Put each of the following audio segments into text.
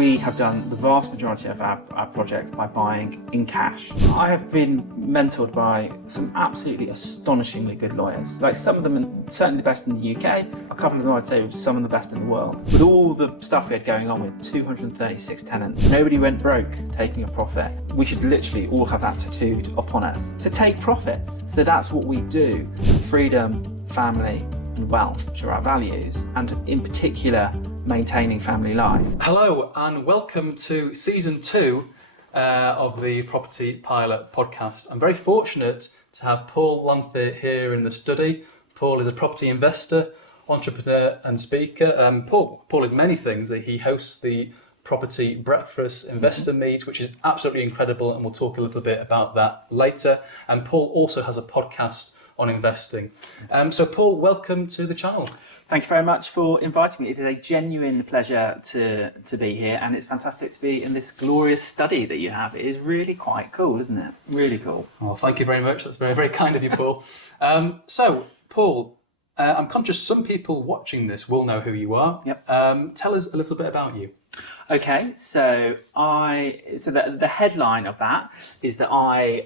We have done the vast majority of our projects by buying in cash. I have been mentored by some absolutely astonishingly good lawyers. Like some of them are certainly the best in the UK, a couple of them I'd say were some of the best in the world. With all the stuff we had going on with 236 tenants, nobody went broke taking a profit. We should literally all have that tattooed upon us. So take profits. So that's what we do. Freedom, family, and wealth, which are our values, and in particular, maintaining family life. Hello and welcome to season 2 of the Property Pilot podcast. I'm very fortunate to have Paul Lanfear here in the study. Paul is a property investor, entrepreneur and speaker. Paul is many things. He hosts the Property Breakfast Investor Meet, which is absolutely incredible, and we'll talk a little bit about that later. And Paul also has a podcast on investing. So Paul, welcome to the channel. Thank you very much for inviting me. It is a genuine pleasure to be here, and it's fantastic to be in this glorious study that you have. It is really quite cool, isn't it? Really cool. Well, thank you very much. That's very, very kind of you, Paul. So, Paul, I'm conscious some people watching this will know who you are. Yep. Tell us a little bit about you. Okay, so the headline of that is that I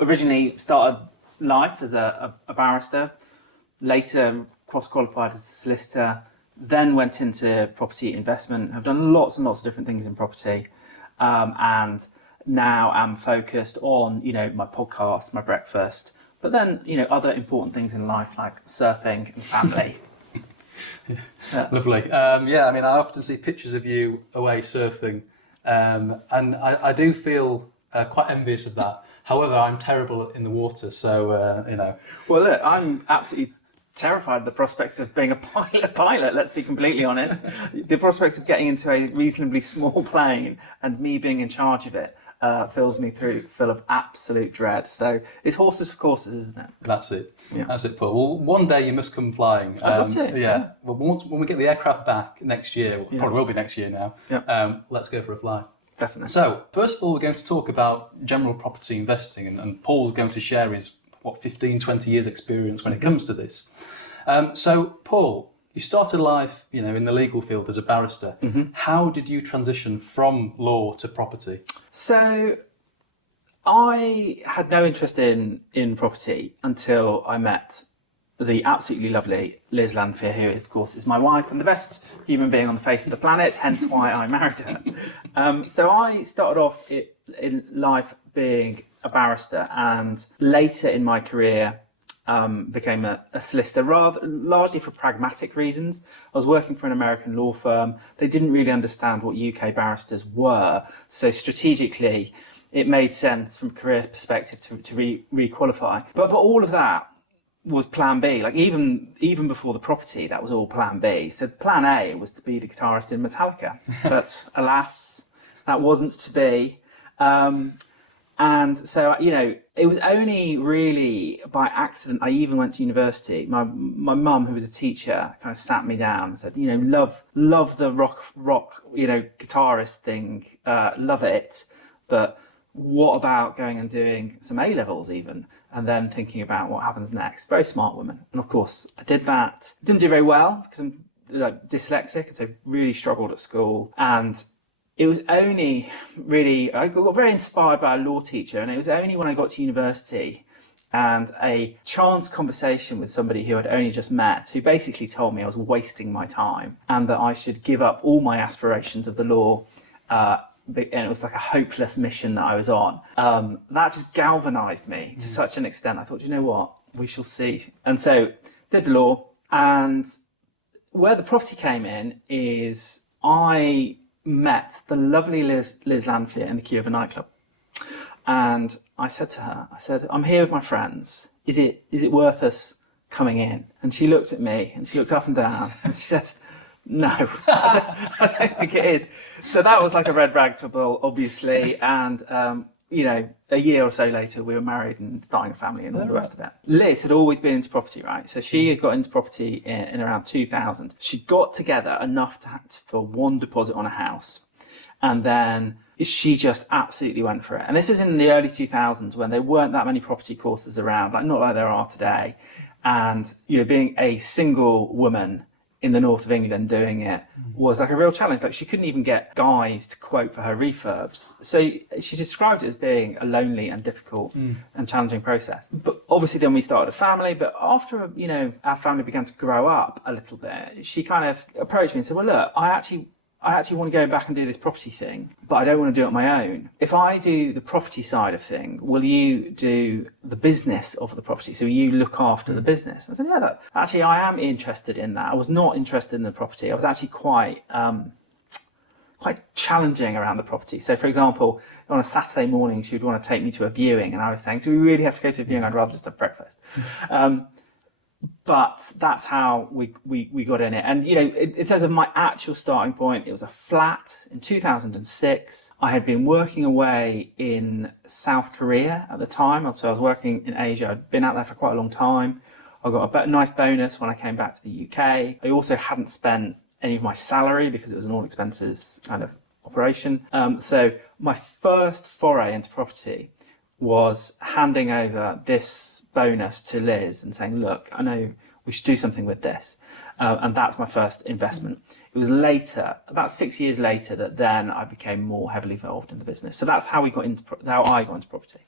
originally started life as a barrister, later cross-qualified as a solicitor, then went into property investment. I've done lots and lots of different things in property, and now I'm focused on, my podcast, my breakfast, but then, other important things in life like surfing and family. Yeah. Lovely. I often see pictures of you away surfing, and I do feel quite envious of that. However, I'm terrible in the water, so. Well, look, I'm absolutely terrified of the prospects of being a pilot, let's be completely honest. The prospects of getting into a reasonably small plane and me being in charge of it fills me full of absolute dread. So it's horses for courses, isn't it? That's it. Yeah. That's it, Paul. Well, one day you must come flying. I'd love to. Yeah. Well, when we get the aircraft back next year, probably will be next year now, Yeah. Let's go for a fly. Definitely. So, first of all, we're going to talk about general property investing, and Paul's going to share his 15, 20 years experience when it comes to this. So, Paul, you started life, in the legal field as a barrister. Mm-hmm. How did you transition from law to property? So, I had no interest in property until I met the absolutely lovely Liz Lanfear, who, of course, is my wife and the best human being on the face of the planet, hence why I married her. So I started off in life being a barrister, and later in my career became a solicitor, largely for pragmatic reasons. I was working for an American law firm. They didn't really understand what UK barristers were, so strategically it made sense from a career perspective to re-qualify. But all of that was plan B. Like even before the property, that was all plan B. So plan A was to be the guitarist in Metallica, but alas, that wasn't to be. And so, it was only really by accident I even went to university. My mum, who was a teacher, kind of sat me down and said, love the rock, guitarist thing, love it, but what about going and doing some A-levels even, and then thinking about what happens next? Very smart woman. And of course, I did that. Didn't do very well because I'm dyslexic, and so really struggled at school. And it was only really, I got very inspired by a law teacher, and it was only when I got to university and a chance conversation with somebody who I'd only just met, who basically told me I was wasting my time and that I should give up all my aspirations of the law, and it was like a hopeless mission that I was on. That just galvanised me to such an extent. I thought, you know what, we shall see. And so did the law. And where the property came in is I met the lovely Liz Lanfear in the queue of a nightclub. And I said to her, I'm here with my friends. Is it worth us coming in? And she looked at me and she looked up and down and she said, no, I don't think it is. So that was like a red rag to bull, obviously. And, a year or so later, we were married and starting a family and all the rest of it. Liz had always been into property, right? So she had got into property in around 2000. She got together enough for one deposit on a house. And then she just absolutely went for it. And this was in the early 2000s when there weren't that many property courses around, not like there are today. And, being a single woman in the north of England doing it was like a real challenge. Like she couldn't even get guys to quote for her refurbs. So she described it as being a lonely and difficult and challenging process. But obviously then we started a family, but after, our family began to grow up a little bit, she kind of approached me and said, well, look, I actually want to go back and do this property thing, but I don't want to do it on my own. If I do the property side of thing, will you do the business of the property? So you look after the business? I said, yeah, actually I am interested in that. I was not interested in the property. I was actually quite challenging around the property. So for example, on a Saturday morning, she would want to take me to a viewing, and I was saying, do we really have to go to a viewing? I'd rather just have breakfast. But that's how we got in it. And, in terms of my actual starting point, it was a flat in 2006. I had been working away in South Korea at the time. So I was working in Asia. I'd been out there for quite a long time. I got a nice bonus when I came back to the UK. I also hadn't spent any of my salary because it was an all expenses kind of operation. So my first foray into property was handing over this bonus to Liz and saying, look, I know we should do something with this. And that's my first investment. It was later, about 6 years later, that then I became more heavily involved in the business. So that's how I got into property.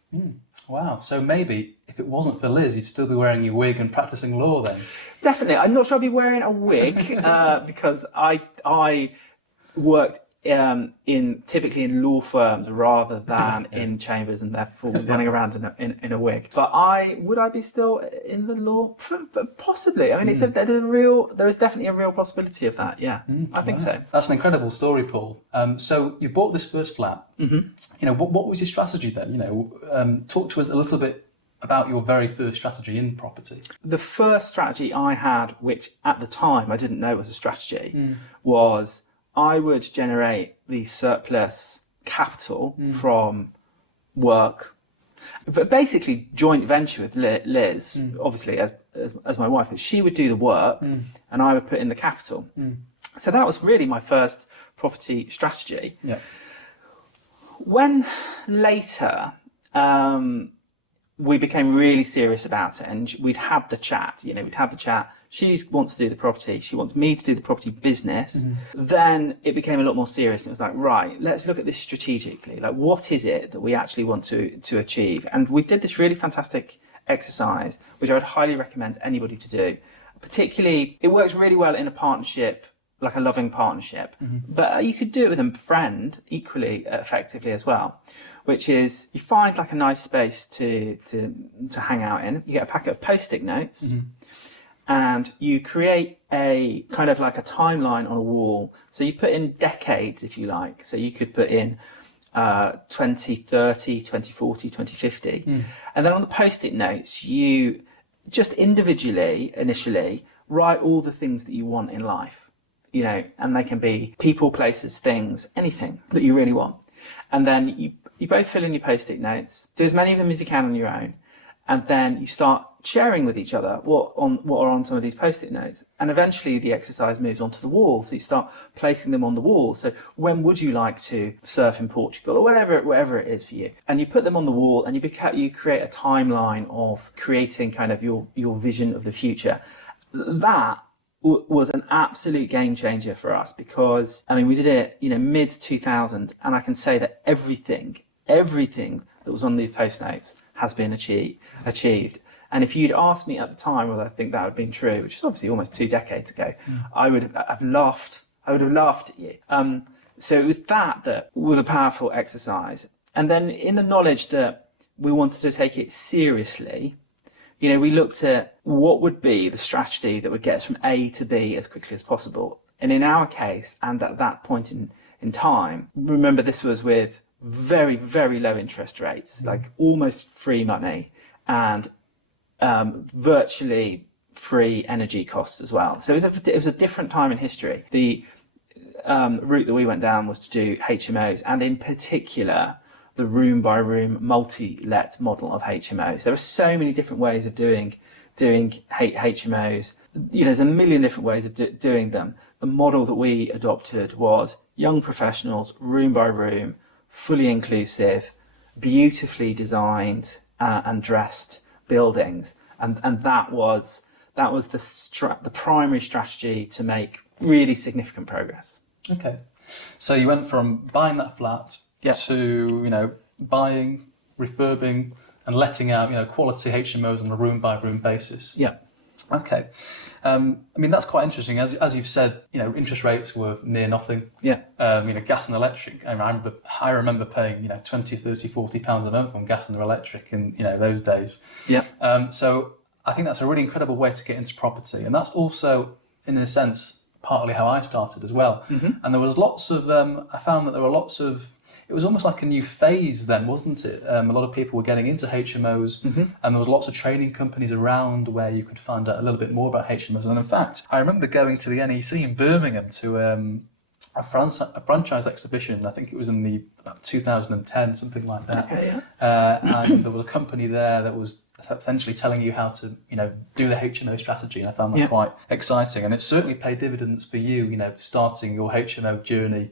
Wow. So maybe if it wasn't for Liz, you'd still be wearing your wig and practicing law then? Definitely. I'm not sure I'd be wearing a wig because I worked typically in law firms rather than in chambers, and therefore running around in a wig. But would I be still in the law? Possibly. I mean, there is definitely a real possibility of that. Yeah, I think so. That's an incredible story, Paul. So you bought this first flat. What was your strategy then? Talk to us a little bit about your very first strategy in property. The first strategy I had, which at the time I didn't know was a strategy, was I would generate the surplus capital from work, but basically joint venture with Liz, obviously as my wife, but she would do the work and I would put in the capital. So that was really my first property strategy. Yeah. When later we became really serious about it, and we'd had the chat, She wants to do the property. She wants me to do the property business. Then it became a lot more serious. And it was like, right, let's look at this strategically. Like, what is it that we actually want to achieve? And we did this really fantastic exercise, which I would highly recommend anybody to do. Particularly, it works really well in a partnership, like a loving partnership. But you could do it with a friend equally effectively as well, which is you find like a nice space to hang out in. You get a packet of Post-it notes. And you create a kind of like a timeline on a wall. So you put in decades, if you like. So you could put in 2030, 2040, 2050. And then on the Post-it notes, you just individually, initially, write all the things that you want in life. And they can be people, places, things, anything that you really want. And then you both fill in your Post-it notes, do as many of them as you can on your own. And then you start sharing with each other what are on some of these Post-it notes. And eventually the exercise moves onto the wall. So you start placing them on the wall. So when would you like to surf in Portugal, or whatever it is for you? And you put them on the wall, and you create a timeline of creating kind of your vision of the future. That was an absolute game changer for us, because we did it mid 2000, and I can say that everything that was on these post notes has been achieved. And if you'd asked me at the time whether I think that would have been true, which is obviously almost 2 decades ago, I would have laughed at you. So it was that was a powerful exercise. And then in the knowledge that we wanted to take it seriously, we looked at what would be the strategy that would get us from A to B as quickly as possible. And in our case, and at that point in time, remember this was with very, very low interest rates, like almost free money, and virtually free energy costs as well. So it was a different time in history. The route that we went down was to do HMOs, and in particular the room by room multi-let model of HMOs. There are so many different ways of doing HMOs. There's a million different ways of doing them. The model that we adopted was young professionals, room by room, fully inclusive, beautifully designed and dressed buildings, and that was that was the primary strategy to make really significant progress. Okay. So you went from buying that flat to, buying, refurbing and letting out, quality HMOs on a room by room basis. Yeah. Okay. That's quite interesting. As you've said, interest rates were near nothing. Yeah. Gas and electric. I remember paying, 20, 30, 40 pounds a month on gas and electric in, those days. Yeah. So I think that's a really incredible way to get into property. And that's also, in a sense, partly how I started as well. And there was lots of, I found that there were lots of, it was almost like a new phase then, wasn't it? A lot of people were getting into HMOs, and there was lots of training companies around where you could find out a little bit more about HMOs. And in fact, I remember going to the NEC in Birmingham to a franchise exhibition. I think it was in about 2010, something like that. Okay, yeah. And there was a company there that was essentially telling you how to, do the HMO strategy. And I found that quite exciting. And it certainly paid dividends for you, starting your HMO journey,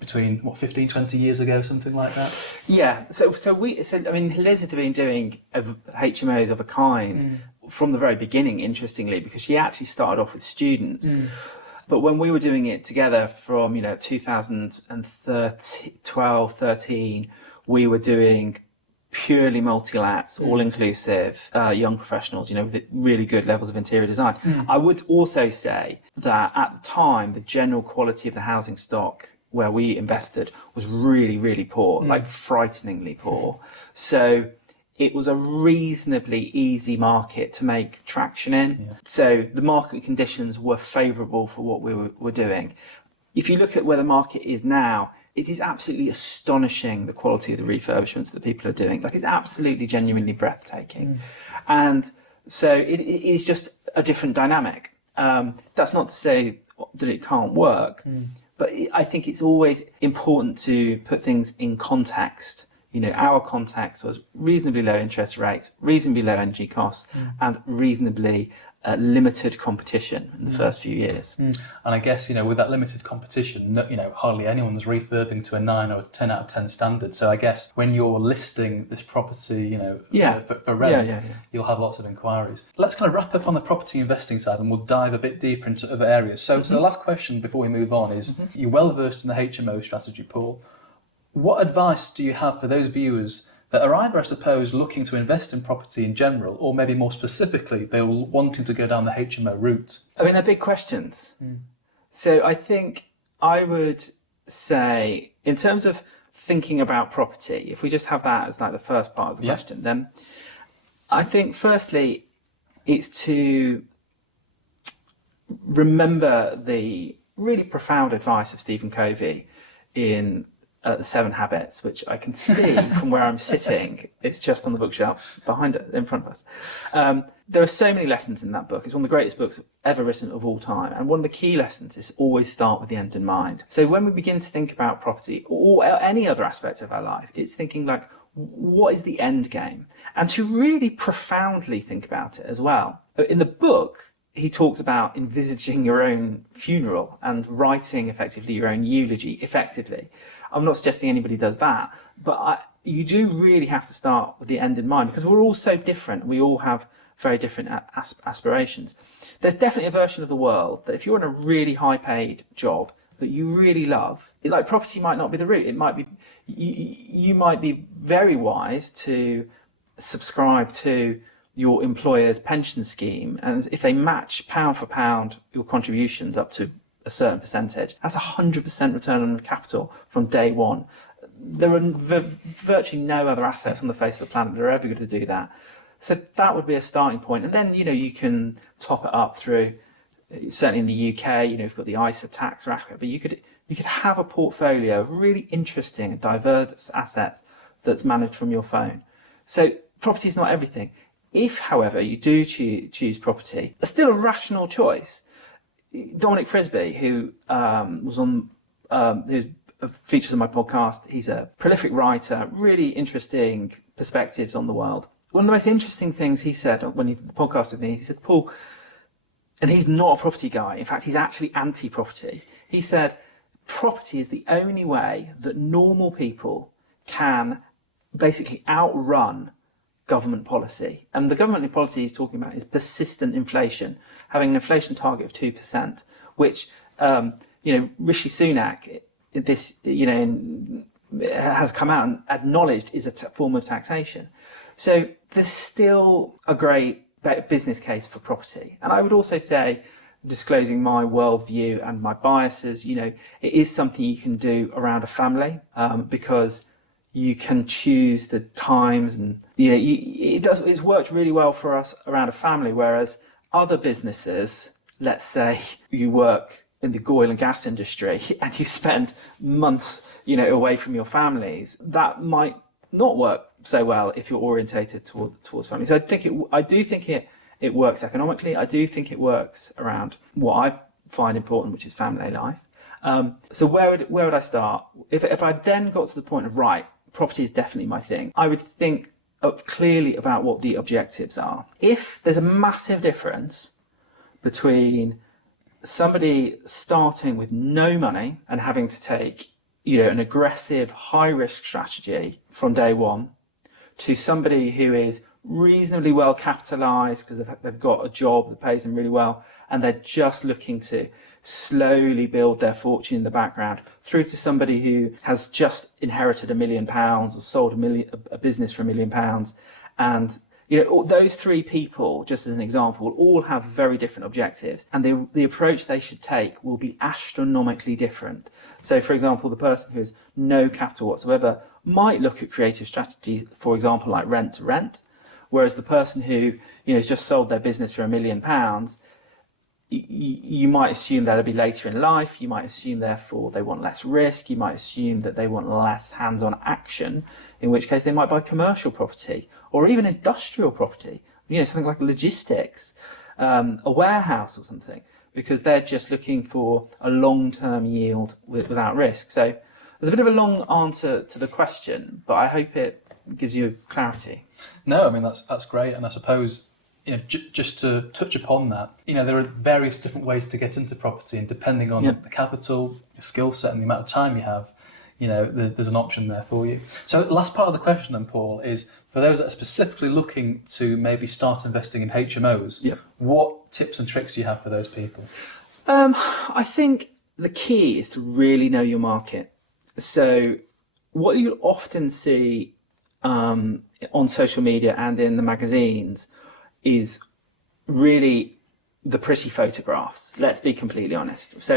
between 15, 20 years ago, something like that? Yeah. So Liz had been doing HMOs of a kind from the very beginning, interestingly, because she actually started off with students. But when we were doing it together from 2012, 13, we were doing purely multi-lets, all-inclusive, young professionals, with really good levels of interior design. I would also say that at the time, the general quality of the housing stock where we invested was really, really poor, like frighteningly poor. So it was a reasonably easy market to make traction in. Yeah. So the market conditions were favourable for what we were doing. If you look at where the market is now, it is absolutely astonishing, the quality of the refurbishments that people are doing. Like, it's absolutely genuinely breathtaking. And so it is just a different dynamic. That's not to say that it can't work, but I think it's always important to put things in context. Our context was reasonably low interest rates, reasonably low energy costs, and reasonably limited competition in the first few years. And I guess, with that limited competition, hardly anyone's refurbing to a 9 or a 10 out of 10 standard. So I guess when you're listing this property, for rent, you'll have lots of inquiries. Let's kind of wrap up on the property investing side, and we'll dive a bit deeper into other areas. So the last question before we move on is, you're well versed in the HMO strategy, Paul. What advice do you have for those viewers that are either, I suppose, looking to invest in property in general, or maybe more specifically, they're wanting to go down the HMO route? They're big questions. So I think I would say, in terms of thinking about property, if we just have that as like the first part of the question, then I think firstly, it's to remember the really profound advice of Stephen Covey in the 7 Habits, which I can see from where I'm sitting. It's just on the bookshelf behind it, in front of us. There are so many lessons in that book. It's one of the greatest books ever written of all time. And one of the key lessons is always start with the end in mind. So when we begin to think about property or any other aspect of our life, it's thinking like, what is the end game? And to really profoundly think about it as well. In the book, he talks about envisaging your own funeral and writing effectively your own eulogy effectively. I'm not suggesting anybody does that, but you do really have to start with the end in mind, because we're all so different. We all have very different aspirations. There's definitely a version of the world that if you're in a really high paid job that you really love, like property might not be the route. It might be, you might be very wise to subscribe to your employer's pension scheme, and if they match pound for pound your contributions up to a certain percentage, that's 100% return on capital from day one. There are virtually no other assets on the face of the planet that are ever going to do that. So that would be a starting point. And then, you can top it up through, certainly in the UK, you've got the ISA tax racket, but you could have a portfolio of really interesting and diverse assets that's managed from your phone. So property is not everything. If, however, you do choose property, it's still a rational choice. Dominic Frisby, who was on, who features on my podcast, he's a prolific writer, really interesting perspectives on the world. One of the most interesting things he said when he did the podcast with me, he said, Paul, and he's not a property guy, in fact, he's actually anti-property. He said, property is the only way that normal people can basically outrun government policy. And the government policy he's talking about is persistent inflation, having an inflation target of 2%, which, Rishi Sunak, has come out and acknowledged is a form of taxation. So there's still a great business case for property. And I would also say, disclosing my worldview and my biases, it is something you can do around a family, because you can choose the times, and it's worked really well for us around a family, whereas other businesses, let's say you work in the oil and gas industry and you spend months away from your families, that might not work so well if you're orientated towards families. So I do think it works economically. I do think it works around what I find important, which is family life. So where would I start? If I then got to the point of, right, property is definitely my thing, I would think clearly about what the objectives are. If there's a massive difference between somebody starting with no money and having to take an aggressive high risk strategy from day one, to somebody who is reasonably well capitalized because they've got a job that pays them really well, and they're just looking to slowly build their fortune in the background, through to somebody who has just inherited £1 million or sold a business for £1 million. And those three people, just as an example, all have very different objectives, and the approach they should take will be astronomically different. So, for example, the person who has no capital whatsoever might look at creative strategies, for example, like rent to rent, whereas the person who has just sold their business for £1 million, you might assume that'll be later in life. You might assume, therefore, they want less risk. You might assume that they want less hands-on action, in which case they might buy commercial property or even industrial property, something like logistics, a warehouse or something, because they're just looking for a long-term yield without risk. So there's a bit of a long answer to the question, but I hope it gives you clarity. No, I mean, that's great. And I suppose, just to touch upon that, there are various different ways to get into property, and depending on the capital, your skill set, and the amount of time you have, there's an option there for you. So the last part of the question then, Paul, is for those that are specifically looking to maybe start investing in HMOs, what tips and tricks do you have for those people? I think the key is to really know your market. So what you often see on social media and in the magazines is really the pretty photographs. Let's be completely honest. So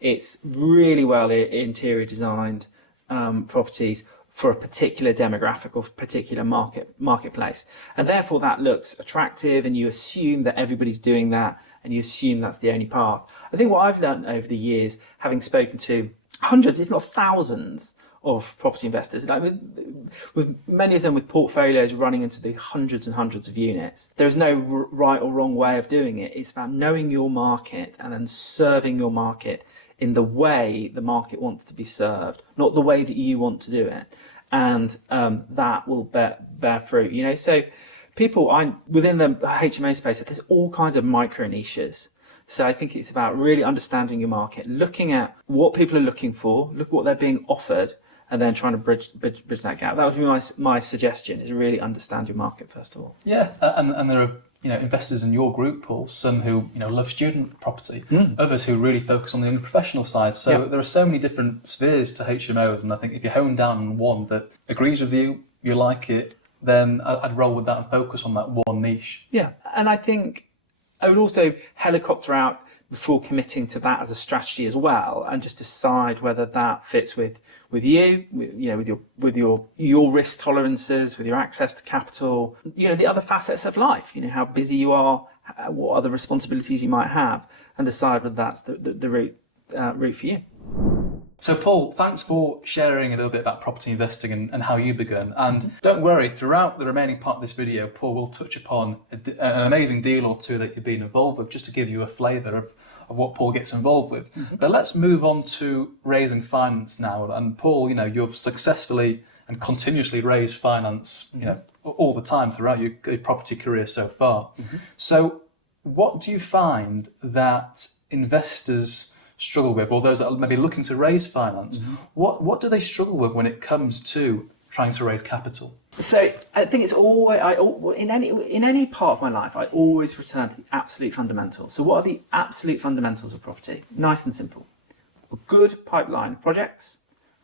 it's really well interior designed properties for a particular demographic or particular marketplace, and therefore that looks attractive, and you assume that everybody's doing that, and you assume that's the only path. I think what I've learned over the years, having spoken to hundreds, if not thousands, of property investors, like with many of them with portfolios running into the hundreds and hundreds of units, there's no right or wrong way of doing it. It's about knowing your market and then serving your market in the way the market wants to be served, not the way that you want to do it. And that will bear fruit. So people, within the HMO space, there's all kinds of micro niches. So I think it's about really understanding your market, looking at what people are looking for, look at what they're being offered, and then trying to bridge that gap. That would be my suggestion, is really understand your market first of all. Yeah, and there are investors in your group, Paul, some who love student property, others who really focus on the young professional side. So there are so many different spheres to HMOs, and I think if you hone down on one that agrees with you, you like it, then I'd roll with that and focus on that one niche. Yeah, and I think I would also helicopter out before committing to that as a strategy as well, and just decide whether that fits with you, with your risk tolerances, with your access to capital, the other facets of life, how busy you are, what other responsibilities you might have, and decide whether that's the route for you. So Paul, thanks for sharing a little bit about property investing and how you began. And don't worry, throughout the remaining part of this video, Paul will touch upon an amazing deal or two that you've been involved with, just to give you a flavour of what Paul gets involved with. But let's move on to raising finance now. And Paul, you've successfully and continuously raised finance, all the time throughout your property career so far. So what do you find that investors struggle with, or those that are maybe looking to raise finance? What do they struggle with when it comes to trying to raise capital? So I think it's always in any part of my life, I always return to the absolute fundamentals. So what are the absolute fundamentals of property? Nice and simple: a good pipeline of projects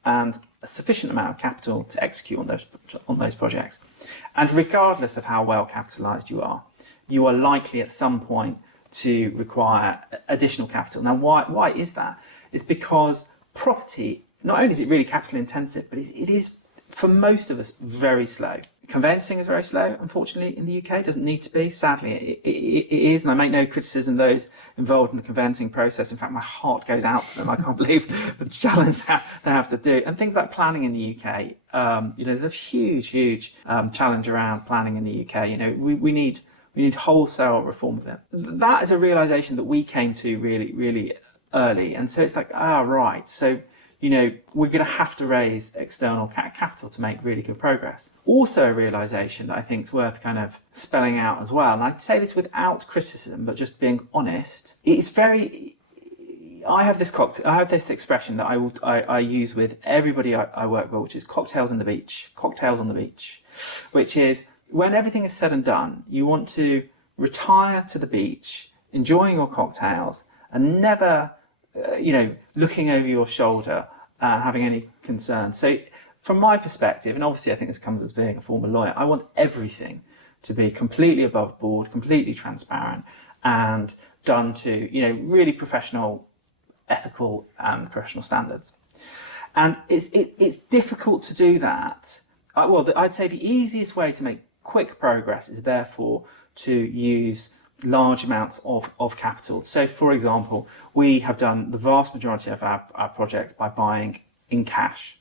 and a sufficient amount of capital to execute on those projects. And regardless of how well capitalised you are likely at some point to require additional capital. Now, why is that? It's because property, not only is it really capital intensive, but it is, for most of us, very slow. Conveyancing is very slow, unfortunately, in the UK. It doesn't need to be. Sadly, it is, and I make no criticism of those involved in the conveyancing process. In fact, my heart goes out to them. I can't believe the challenge that they have to do. And things like planning in the UK, there's a huge challenge around planning in the UK. We need wholesale reform of it. That is a realisation that we came to really early, and so it's like, right, so we're going to have to raise external capital to make really good progress. Also a realisation that I think is worth kind of spelling out as well, and I'd say this without criticism, but just being honest. It's very. I have this expression that I use with everybody I work with, which is cocktails on the beach, which is when everything is said and done, you want to retire to the beach, enjoying your cocktails, and never looking over your shoulder and having any concerns. So from my perspective, and obviously I think this comes as being a former lawyer, I want everything to be completely above board, completely transparent, and done to really professional, ethical and professional standards. And it's difficult to do that. I'd say the easiest way to make quick progress is therefore to use large amounts of capital. So, for example, we have done the vast majority of our projects by buying in cash.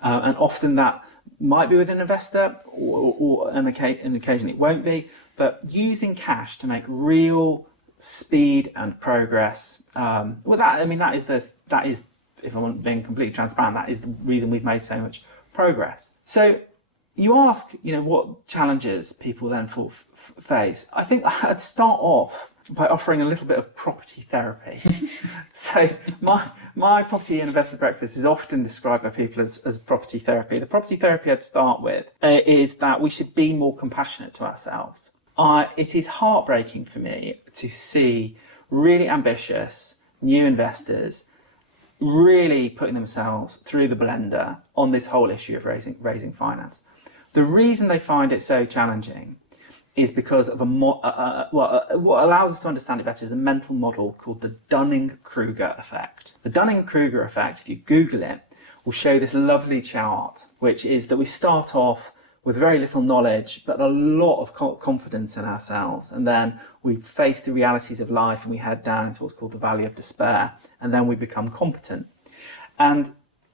And often that might be with an investor, and occasionally it won't be, but using cash to make real speed and progress. That is, if I'm being completely transparent, that is the reason we've made so much progress. So you ask, what challenges people then face. I think I'd start off by offering a little bit of property therapy. So my property and investor breakfast is often described by people as property therapy. The property therapy I'd start with is that we should be more compassionate to ourselves. It is heartbreaking for me to see really ambitious new investors really putting themselves through the blender on this whole issue of raising finance. The reason they find it so challenging is because of what allows us to understand it better is a mental model called the Dunning-Kruger effect. The Dunning-Kruger effect, if you Google it, will show this lovely chart, which is that we start off with very little knowledge, but a lot of confidence in ourselves. And then we face the realities of life and we head down into what's called the valley of despair. And then we become competent. And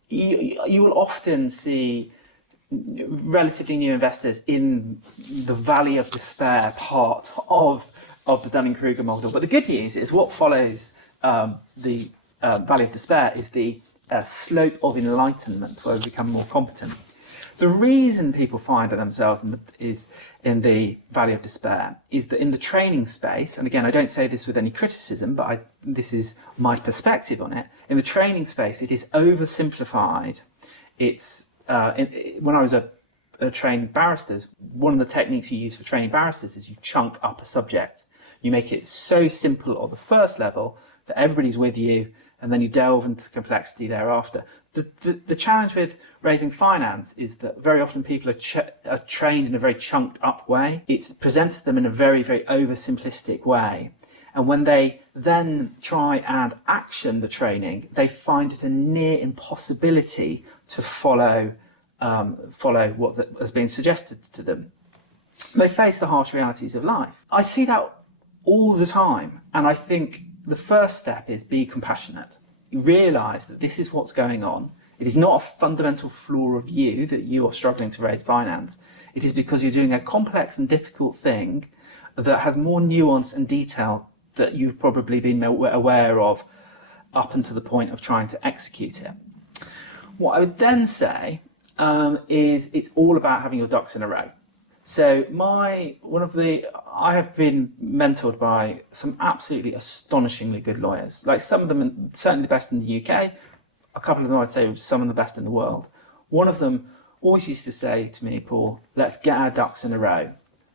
you will often see relatively new investors in the valley of despair part of the Dunning-Kruger model. But the good news is what follows the valley of despair is the slope of enlightenment, where we become more competent. The reason people find themselves in the valley of despair is that in the training space, and again, I don't say this with any criticism, but this is my perspective on it. In the training space, it is oversimplified. When I was a trained barrister, one of the techniques you use for training barristers is you chunk up a subject. You make it so simple at the first level that everybody's with you, and then you delve into the complexity thereafter. The challenge with raising finance is that very often people are trained in a very chunked up way. It's presented to them in a very, very oversimplistic way. And when they then try and action the training, they find it a near impossibility to follow what has been suggested to them. They face the harsh realities of life. I see that all the time, and I think the first step is be compassionate. You realise that this is what's going on. It is not a fundamental flaw of you that you are struggling to raise finance. It is because you're doing a complex and difficult thing that has more nuance and detail that you've probably been aware of up until the point of trying to execute it. What I would then say is it's all about having your ducks in a row. So I have been mentored by some absolutely astonishingly good lawyers. Like some of them, certainly the best in the UK. A couple of them I'd say some of the best in the world. One of them always used to say to me, Paul, let's get our ducks in a row.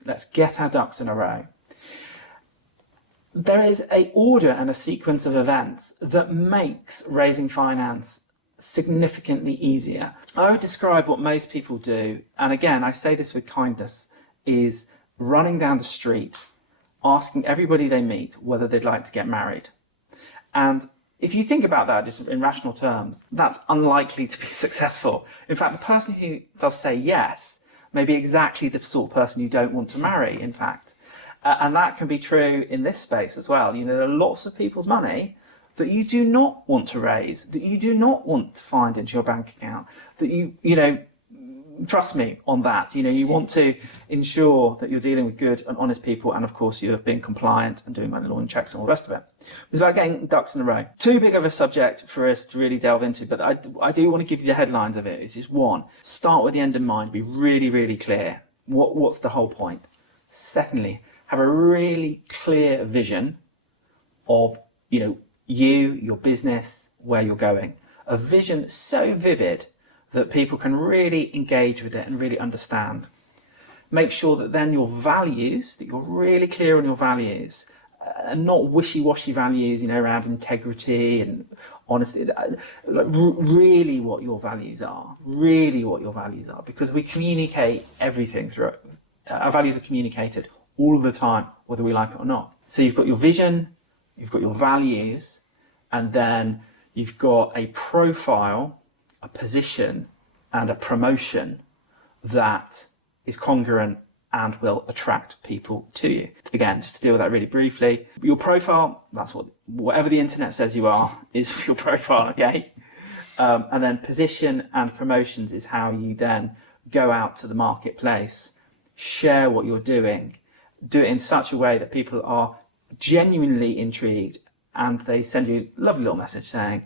Let's get our ducks in a row. There is an order and a sequence of events that makes raising finance significantly easier. I would describe what most people do, and again, I say this with kindness, is running down the street, asking everybody they meet whether they'd like to get married. And if you think about that just in rational terms, that's unlikely to be successful. In fact, the person who does say yes may be exactly the sort of person you don't want to marry, in fact. And that can be true in this space as well. You know, there are lots of people's money that you do not want to raise, that you do not want to find into your bank account, that you know, trust me on that. You know, you want to ensure that you're dealing with good and honest people, and of course you're being compliant and doing money laundering checks and all the rest of it. It's about getting ducks in a row. Too big of a subject for us to really delve into, but I do want to give you the headlines of it. It's just one, start with the end in mind, be really, really clear. What's the whole point? Secondly, have a really clear vision of, you know, you, your business, where you're going. A vision so vivid that people can really engage with it and really understand. Make sure that then your values, that you're really clear on your values, and not wishy-washy values, you know, around integrity and honesty. Really what your values are, because we communicate everything through it. Our values are communicated all the time, whether we like it or not. So you've got your vision, you've got your values, and then you've got a profile, a position, and a promotion that is congruent and will attract people to you. Again, just to deal with that really briefly, your profile, that's whatever the internet says you are, is your profile, okay? And then position and promotions is how you then go out to the marketplace, share what you're doing, do it in such a way that people are genuinely intrigued, and they send you a lovely little message saying,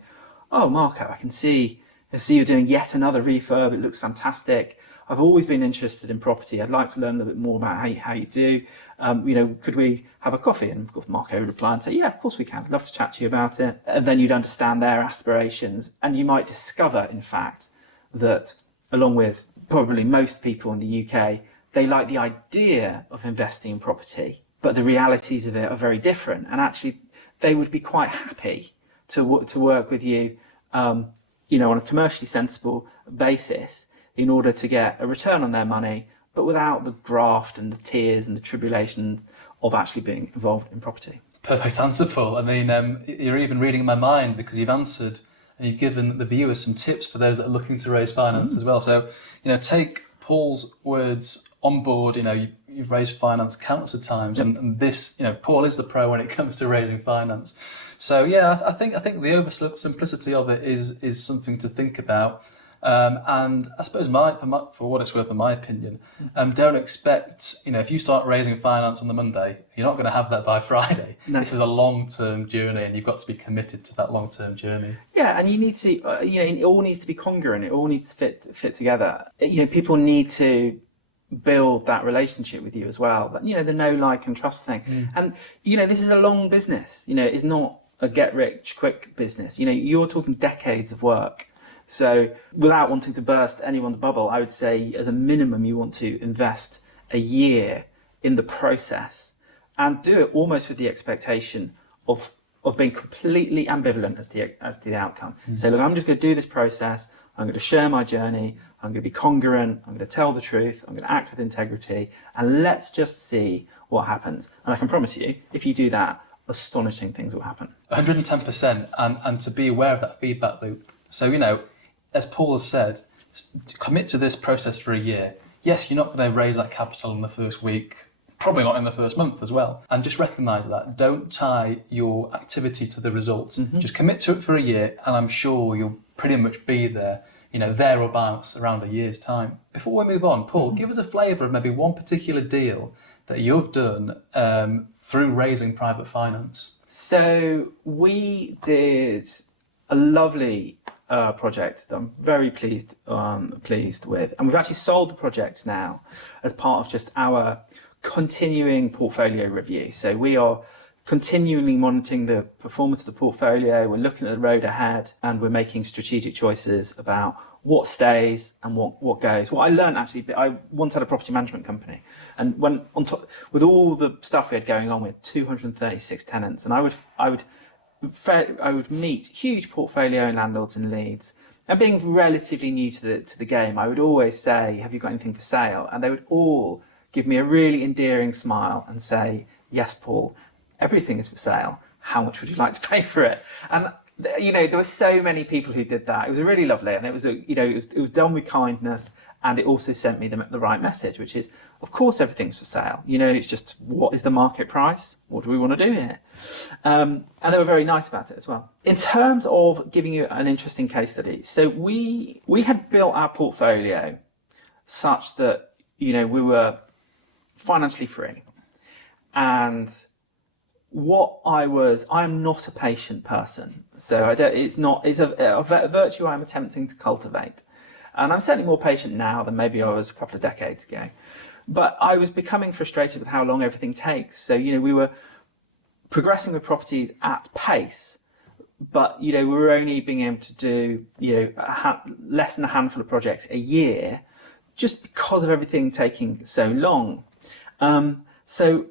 oh, Marco, I see you're doing yet another refurb. It looks fantastic. I've always been interested in property. I'd like to learn a little bit more about how you do. You know, could we have a coffee? And of course, Marco would reply and say, yeah, of course we can. I'd love to chat to you about it. And then you'd understand their aspirations. And you might discover, in fact, that along with probably most people in the UK, they like the idea of investing in property, but the realities of it are very different. And actually, they would be quite happy to work with you, you know, on a commercially sensible basis in order to get a return on their money, but without the graft and the tears and the tribulations of actually being involved in property. Perfect answer, Paul. I mean, you're even reading my mind, because you've answered and you've given the viewers some tips for those that are looking to raise finance as well. So, you know, take Paul's words on board. You know, you've raised finance countless of times, and this, you know, Paul is the pro when it comes to raising finance. So yeah, I think the oversimplicity of it is something to think about. And I suppose for what it's worth, in my opinion, don't expect, you know, if you start raising finance on the Monday, you're not going to have that by Friday. No. This is a long-term journey, and you've got to be committed to that long-term journey. Yeah, and you need to, you know, it all needs to be congruent. It all needs to fit together. You know, people need to build that relationship with you as well. You know, the know, like, and trust thing. And you know, this is a long business. You know, it's not a get-rich-quick business. You know, you're talking decades of work. So without wanting to burst anyone's bubble, I would say as a minimum you want to invest a year in the process and do it almost with the expectation of being completely ambivalent as to the outcome. So look, I'm just going to do this process, I'm going to share my journey, I'm going to be congruent, I'm going to tell the truth, I'm going to act with integrity, and let's just see what happens. And I can promise you, if you do that, astonishing things will happen. 110%, and to be aware of that feedback loop. So, you know, as Paul has said, commit to this process for a year. Yes, you're not going to raise that capital in the first week, probably not in the first month as well. And just recognise that. Don't tie your activity to the results. Just commit to it for a year, and I'm sure you'll pretty much be there, you know, thereabouts around a year's time. Before we move on, Paul, give us a flavour of maybe one particular deal that you've done through raising private finance. So we did a lovely project that I'm very pleased with, and we've actually sold the project now as part of just our continuing portfolio review. So we are continually monitoring the performance of the portfolio, we're looking at the road ahead, and we're making strategic choices about what stays and what goes. What I learned actually, I once had a property management company, and when on top with all the stuff we had going on, with 236 tenants, and I would meet huge portfolio landlords in Leeds. And being relatively new to the game, I would always say, "Have you got anything for sale?" And they would all give me a really endearing smile and say, "Yes, Paul, everything is for sale. How much would you like to pay for it?" And there were so many people who did that. It was really lovely, and it was it was done with kindness, and it also sent me the right message, which is, of course, everything's for sale. It's just, what is the market price? What do we want to do here? And they were very nice about it as well. In terms of giving you an interesting case study, so we had built our portfolio such that we were financially free, and I'm not a patient person, so it's a virtue I'm attempting to cultivate, and I'm certainly more patient now than maybe I was a couple of decades ago. But I was becoming frustrated with how long everything takes. So we were progressing with properties at pace, but we were only being able to do less than a handful of projects a year, just because of everything taking so long. So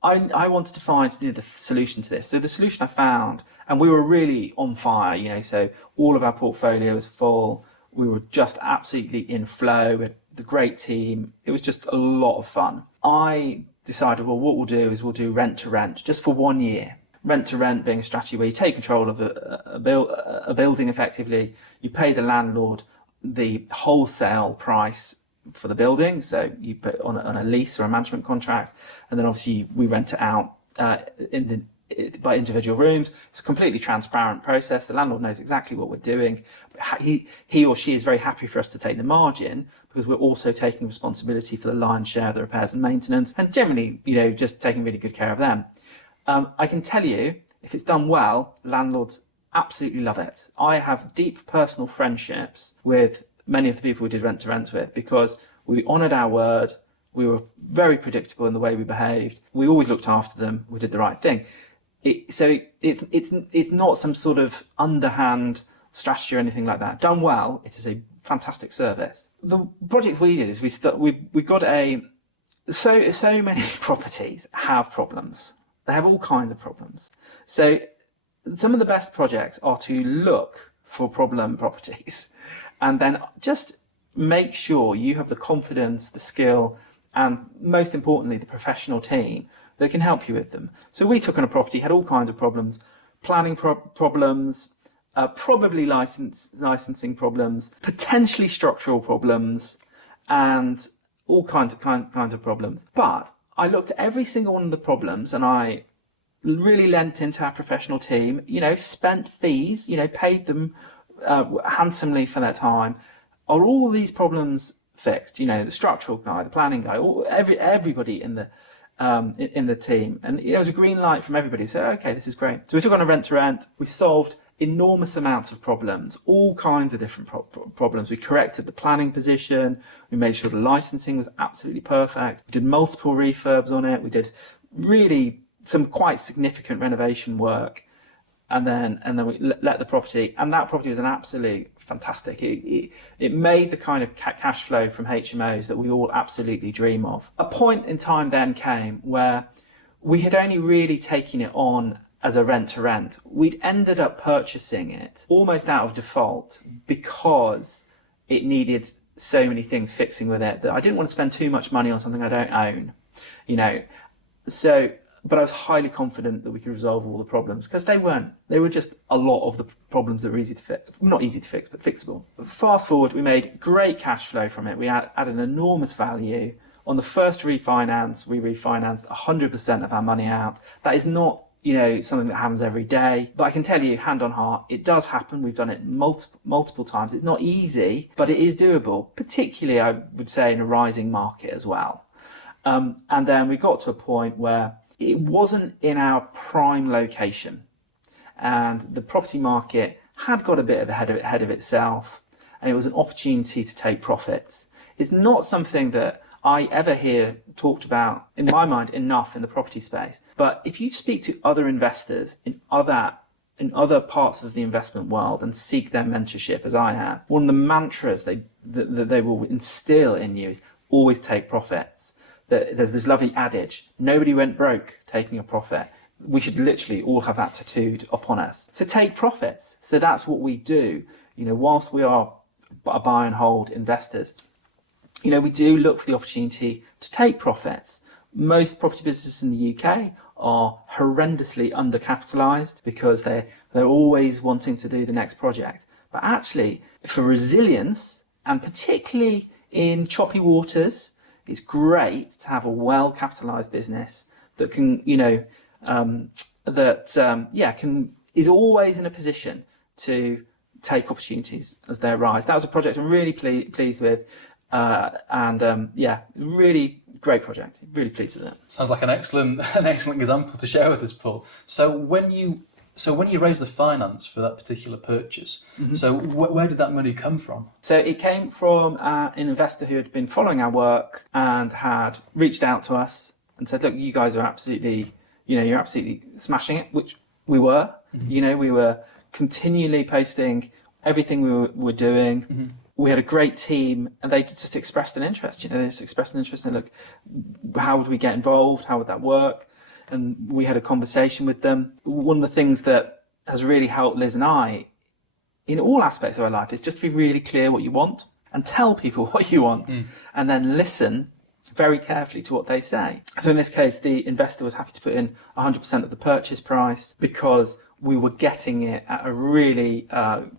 I wanted to find the solution to this. So the solution I found, and we were really on fire, so all of our portfolio was full. We were just absolutely in flow. We had the great team. It was just a lot of fun. I decided, well, what we'll do is we'll do rent to rent just for 1 year. Rent to rent being a strategy where you take control of a building effectively. You pay the landlord the wholesale price for the building, so you put on a lease or a management contract, and then obviously we rent it out by individual rooms. It's a completely transparent process. The landlord knows exactly what we're doing. He or she is very happy for us to take the margin, because we're also taking responsibility for the lion's share of the repairs and maintenance, and generally just taking really good care of them. I can tell you, if it's done well, landlords absolutely love it. I have deep personal friendships with many of the people we did rent to rents with, because we honoured our word. We were very predictable in the way we behaved. We always looked after them. We did the right thing. It's not some sort of underhand strategy or anything like that. Done well, it is a fantastic service. The project we did is we got so many properties have problems. They have all kinds of problems. So some of the best projects are to look for problem properties, and then just make sure you have the confidence, the skill, and most importantly, the professional team that can help you with them. So we took on a property, had all kinds of problems, planning problems, probably licensing problems, potentially structural problems, and all kinds of problems. But I looked at every single one of the problems, and I really lent into our professional team, spent fees, paid them handsomely for their time. Are all these problems fixed? The structural guy, the planning guy, everybody in the team, and it was a green light from everybody. So okay, this is great. So we took on a rent to rent. We solved enormous amounts of problems, all kinds of different problems. We corrected the planning position. We made sure the licensing was absolutely perfect. We did multiple refurbs on it. We did really some quite significant renovation work, and then we let the property, and that property was an absolute fantastic. It made the kind of cash flow from HMOs that we all absolutely dream of. A point in time then came where we had only really taken it on as a rent to rent. We'd ended up purchasing it almost out of default because it needed so many things fixing with it that I didn't want to spend too much money on something I don't own, but I was highly confident that we could resolve all the problems, because they were just a lot of the problems that were easy to fix, not easy to fix, but fixable. Fast forward, we made great cash flow from it. We added an enormous value. On the first refinance, we refinanced 100% of our money out. That is not something that happens every day, but I can tell you, hand on heart, it does happen. We've done it multiple times. It's not easy, but it is doable, particularly I would say in a rising market as well. And then we got to a point where it wasn't in our prime location, and the property market had got a bit ahead of itself, and it was an opportunity to take profits. It's not something that I ever hear talked about, in my mind, enough in the property space. But if you speak to other investors in other in other parts of the investment world and seek their mentorship as I have, one of the mantras that they will instill in you is always take profits. There's this lovely adage, nobody went broke taking a profit. We should literally all have that tattooed upon us. So take profits. So that's what we do. Whilst we are buy and hold investors, we do look for the opportunity to take profits. Most property businesses in the UK are horrendously undercapitalised because they're always wanting to do the next project. But actually, for resilience, and particularly in choppy waters, it's great to have a well-capitalised business that can, is always in a position to take opportunities as they arise. That was a project I'm really pleased with, really great project. Really pleased with it. Sounds like an excellent example to share with us, Paul. So when you raised the finance for that particular purchase, so where did that money come from? So it came from an investor who had been following our work and had reached out to us and said, "Look, you guys are absolutely, you're absolutely smashing it," which we were. We were continually posting everything we were doing. We had a great team, and they just expressed an interest. They just expressed an interest in, look, how would we get involved? How would that work? And we had a conversation with them. One of the things that has really helped Liz and I in all aspects of our life is just to be really clear what you want and tell people what you want, and then listen very carefully to what they say. So in this case, the investor was happy to put in 100% of the purchase price because we were getting it at a really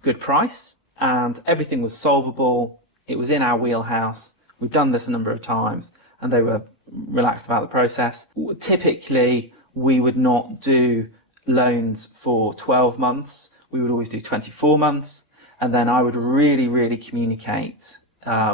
good price. And everything was solvable. It was in our wheelhouse. We've done this a number of times, and they were relaxed about the process. Typically, we would not do loans for 12 months. We would always do 24 months. And then I would really, really communicate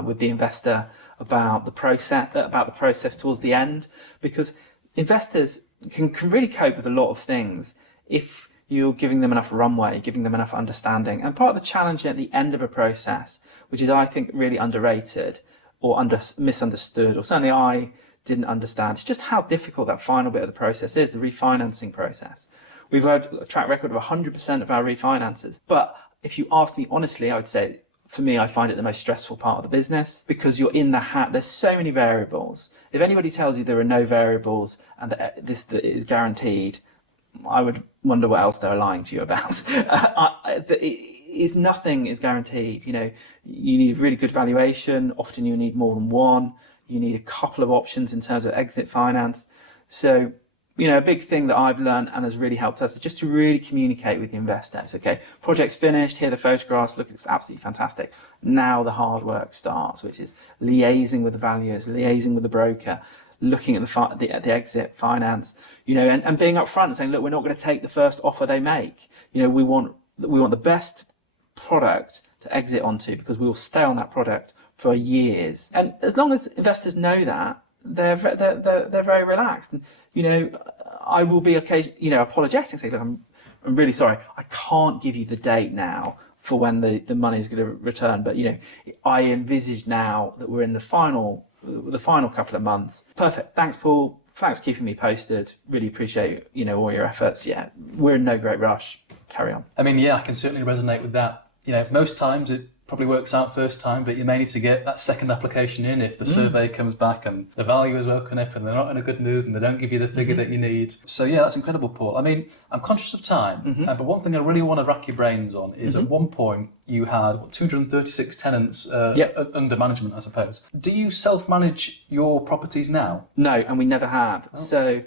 with the investor about the process towards the end, because investors can really cope with a lot of things if you're giving them enough runway, giving them enough understanding. And part of the challenge at the end of a process, which is, I think, really underrated or misunderstood, or certainly I didn't understand, is just how difficult that final bit of the process is, the refinancing process. We've had a track record of 100% of our refinances. But if you ask me honestly, I would say, for me, I find it the most stressful part of the business, because you're in the hat. There's so many variables. If anybody tells you there are no variables and that this is guaranteed, I would wonder what else they're lying to you about. Nothing is guaranteed. You need really good valuation. Often you need more than one. You need a couple of options in terms of exit finance. So, a big thing that I've learned and has really helped us is just to really communicate with the investor. It's okay, project's finished, here are the photographs, look, it's absolutely fantastic. Now the hard work starts, which is liaising with the valuers, liaising with the broker, looking at the exit finance, and being upfront and saying, look, we're not going to take the first offer they make. We want the best product to exit onto, because we will stay on that product for years. And as long as investors know that, they're very relaxed. And I will be apologetic and say, look, I'm really sorry, I can't give you the date now for when the money is going to return, but I envisage now that we're in the final couple of months. Perfect. Thanks, Paul. Thanks for keeping me posted. Really appreciate all your efforts. Yeah, we're in no great rush. Carry on. I mean, yeah, I can certainly resonate with that. Most times it probably works out first time, but you may need to get that second application in if the survey comes back and the value is woken up and they're not in a good mood and they don't give you the figure that you need. So yeah, that's incredible, Paul. I mean, I'm conscious of time, but one thing I really want to rack your brains on is at one point you had 236 tenants under management, I suppose. Do you self-manage your properties now? No, and we never have. Oh. So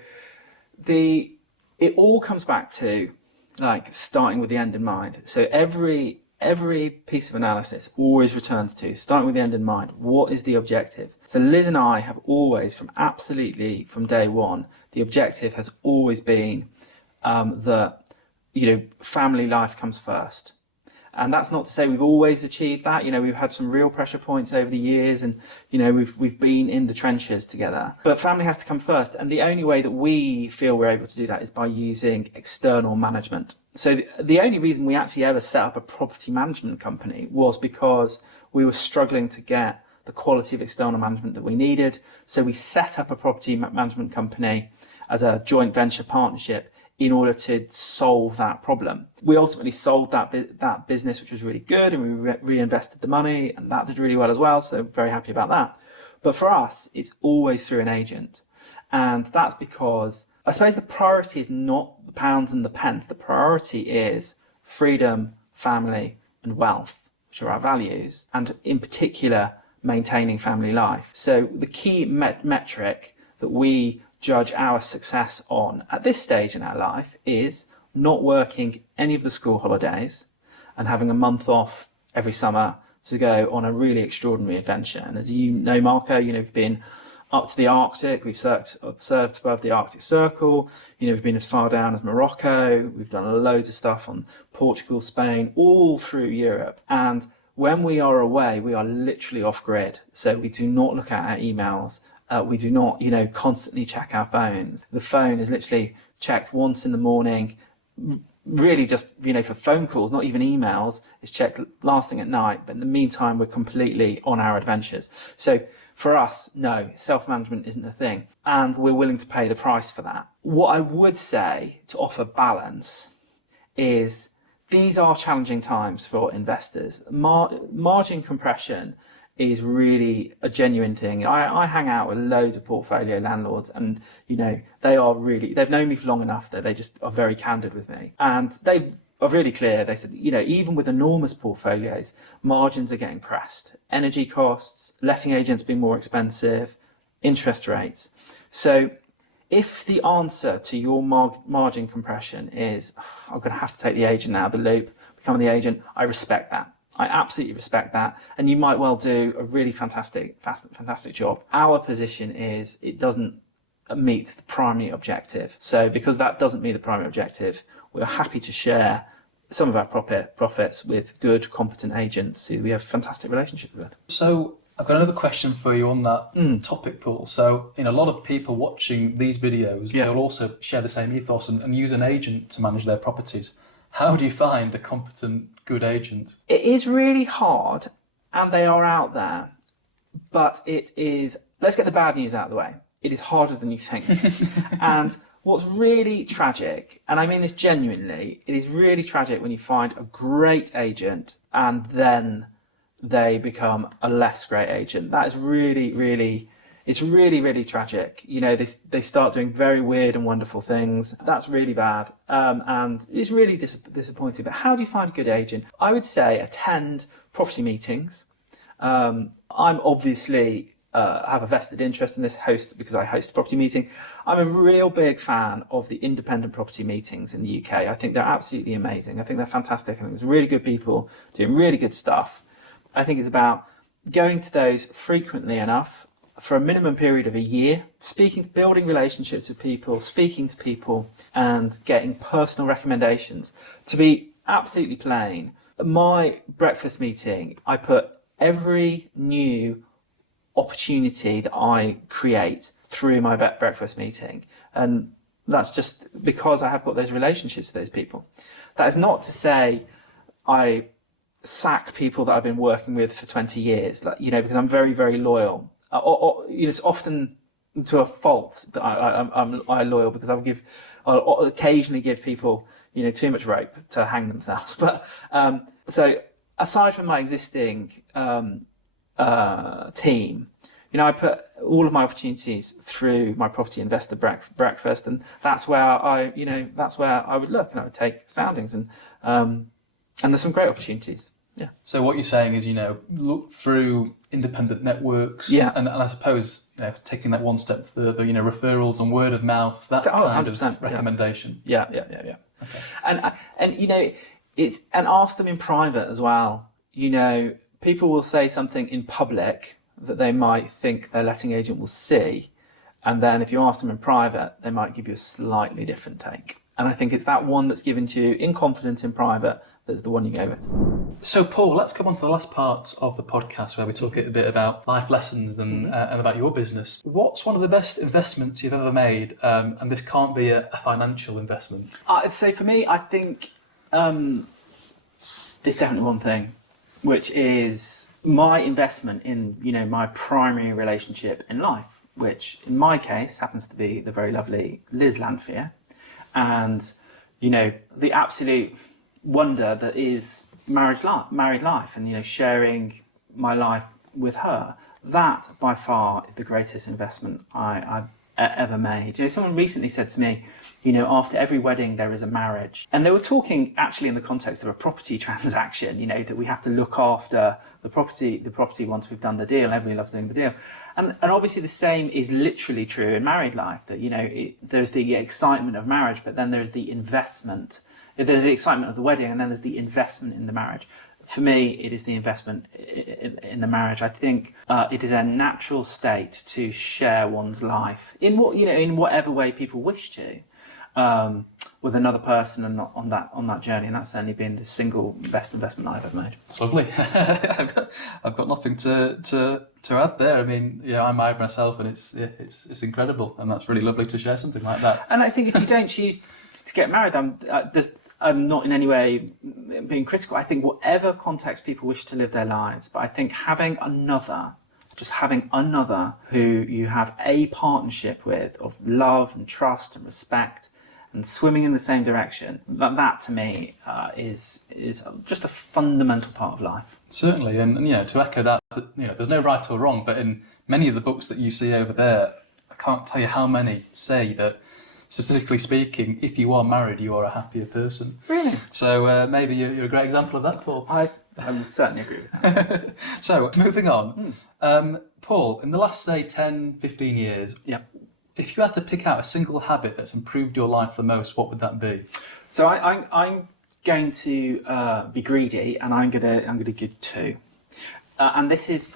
it all comes back to starting with the end in mind. So every piece of analysis always returns to starting with the end in mind. What is the objective? So Liz and I have always, from day one, the objective has always been that family life comes first. And that's not to say we've always achieved that. We've had some real pressure points over the years, and we've been in the trenches together. But family has to come first, and the only way that we feel we're able to do that is by using external management. So the only reason we actually ever set up a property management company was because we were struggling to get the quality of external management that we needed. So we set up a property management company as a joint venture partnership in order to solve that problem. We ultimately sold that business, which was really good, and we reinvested the money, and that did really well as well, so very happy about that. But for us, it's always through an agent. And that's because I suppose the priority is not the pounds and the pence. The priority is freedom, family, and wealth, which are our values, and in particular, maintaining family life. So the key metric that we judge our success on at this stage in our life is not working any of the school holidays and having a month off every summer to go on a really extraordinary adventure. And as you know, Marco, we've been up to the Arctic, we've served above the Arctic Circle, we've been as far down as Morocco, we've done loads of stuff on Portugal, Spain, all through Europe. And when we are away, we are literally off grid. So we do not look at our emails. We do not, constantly check our phones. The phone is literally checked once in the morning, really just, for phone calls, not even emails. It's checked last thing at night. But in the meantime, we're completely on our adventures. So for us, no, self-management isn't a thing. And we're willing to pay the price for that. What I would say to offer balance is these are challenging times for investors. Margin compression is really a genuine thing. I hang out with loads of portfolio landlords, and they've known me for long enough that they just are very candid with me, and they are really clear. They said, even with enormous portfolios, margins are getting pressed. Energy costs, letting agents being more expensive, interest rates. So if the answer to your margin compression is, I'm going to have to take the agent out of the loop, become the agent, I respect that. I absolutely respect that, and you might well do a really fantastic job. Our position is it doesn't meet the primary objective. So because that doesn't meet the primary objective, we're happy to share some of our profits with good, competent agents who we have fantastic relationships with. So I've got another question for you on that topic, Paul. So, a lot of people watching these videos, they'll also share the same ethos and use an agent to manage their properties. How do you find a competent, good agent? It is really hard, and they are out there, but it is, let's get the bad news out of the way. It is harder than you think. And what's really tragic, and I mean this genuinely, it is really tragic when you find a great agent and then they become a less great agent. That is really, it's really tragic. They start doing very weird and wonderful things. That's really bad, and it's really disappointing. But how do you find a good agent? I would say attend property meetings. I'm obviously have a vested interest in this because I host a property meeting. I'm a real big fan of the independent property meetings in the UK. I think they're absolutely amazing. I think they're fantastic. I think there's really good people doing really good stuff. I think it's about going to those frequently enough for a minimum period of a year, building relationships with people, speaking to people, and getting personal recommendations. To be absolutely plain, my breakfast meeting, I put every new opportunity that I create through my breakfast meeting, and that's just because I have got those relationships with those people. That is not to say I sack people that I've been working with for 20 years, because I'm very loyal. It's often to a fault that I'm loyal, because I'll occasionally give people too much rope to hang themselves. But so aside from my existing team, I put all of my opportunities through my property investor breakfast, and that's where I would look, and I would take soundings, and there's some great opportunities. Yeah. So what you're saying is, look through independent networks, and I suppose taking that one step further, referrals and word of mouth, that kind 100%, of recommendation. Yeah. Okay. And and ask them in private as well. People will say something in public that they might think their letting agent will see, and then if you ask them in private, they might give you a slightly different take. And I think it's that one that's given to you in confidence in private that's the one you go with. So, Paul, let's come on to the last part of the podcast where we talk a bit about life lessons and about your business. What's one of the best investments you've ever made? And this can't be a financial investment. I'd say for me, I think there's definitely one thing, which is my investment in, my primary relationship in life, which in my case happens to be the very lovely Liz Lanfear. and the absolute wonder that is married life, and sharing my life with her. That by far is the greatest investment I've ever made. Someone recently said to me, after every wedding there is a marriage, and they were talking actually in the context of a property transaction. That we have to look after the property once we've done the deal. Everybody loves doing the deal, and obviously the same is literally true in married life. That there's the excitement of marriage, but then there's the investment. There's the excitement of the wedding, and then there's the investment in the marriage. For me, it is the investment in the marriage. I think it is a natural state to share one's life in whatever way people wish to, with another person and not on that journey. And that's certainly been the single best investment I've ever made. It's lovely. I've got nothing to add there. I mean, I'm married myself, and it's incredible, and that's really lovely to share something like that. And I think if you don't choose to get married, I'm not in any way being critical. I think whatever context people wish to live their lives, but I think having another who you have a partnership with of love and trust and respect and swimming in the same direction, that to me is just a fundamental part of life. Certainly, and to echo that, there's no right or wrong, but in many of the books that you see over there, I can't tell you how many say that, statistically speaking, if you are married, you are a happier person. Really? So maybe you're a great example of that, Paul. I would certainly agree with that. So, moving on. Paul, in the last, say, 10, 15 years, if you had to pick out a single habit that's improved your life the most, what would that be? So I'm going to be greedy, and I'm going to give two. And this is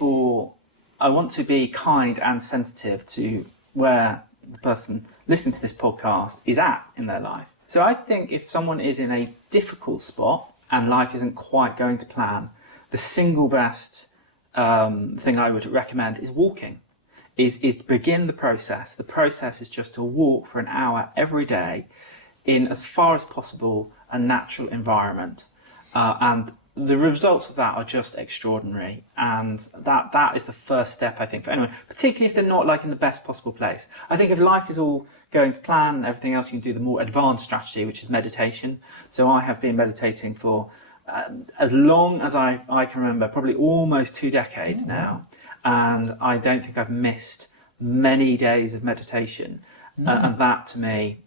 I want to be kind and sensitive to where the person listening to this podcast is at in their life. So I think if someone is in a difficult spot and life isn't quite going to plan, the single best thing I would recommend is walking, is to begin the process. The process is just to walk for an hour every day in, as far as possible, a natural environment. And the results of that are just extraordinary, and that is the first step, I think, for anyone, particularly if they're not in the best possible place. I think if life is all going to plan and everything else, you can do the more advanced strategy, which is meditation. So I have been meditating for as long as I can remember, probably almost 2 decades now, and I don't think I've missed many days of meditation. And that to me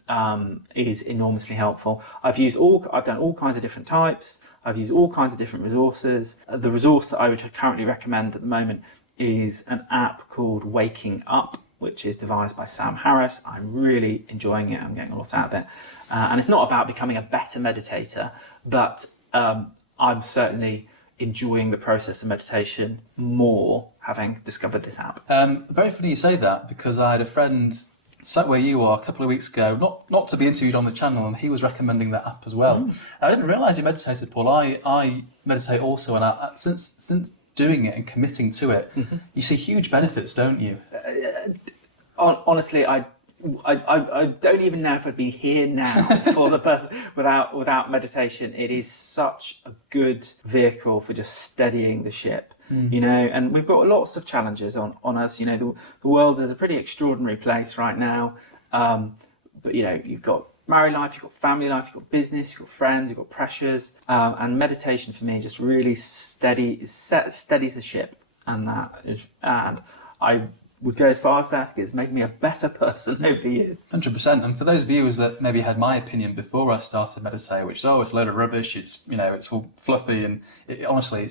is enormously helpful. I've done all kinds of different types. I've used all kinds of different resources. The resource that I would currently recommend at the moment is an app called Waking Up, which is devised by Sam Harris. I'm really enjoying it. I'm getting a lot out of it. And it's not about becoming a better meditator, but I'm certainly enjoying the process of meditation more having discovered this app. Very funny you say that, because I had a friend sat where you are a couple of weeks ago, not to be interviewed on the channel, and he was recommending that app as well. I didn't realise you meditated, Paul. I meditate also, and since doing it and committing to it, you see huge benefits, don't you? Honestly, I don't even know if I'd be here now without meditation. It is such a good vehicle for just steadying the ship. And we've got lots of challenges on us. The world is a pretty extraordinary place right now. But you've got married life, you've got family life, you've got business, you've got friends, you've got pressures, and meditation for me just really steadies the ship, and I would go as far as that. It's made me a better person over the years. 100%. And for those viewers that maybe had my opinion before I started meditating, which is, it's a load of rubbish, it's it's all fluffy, and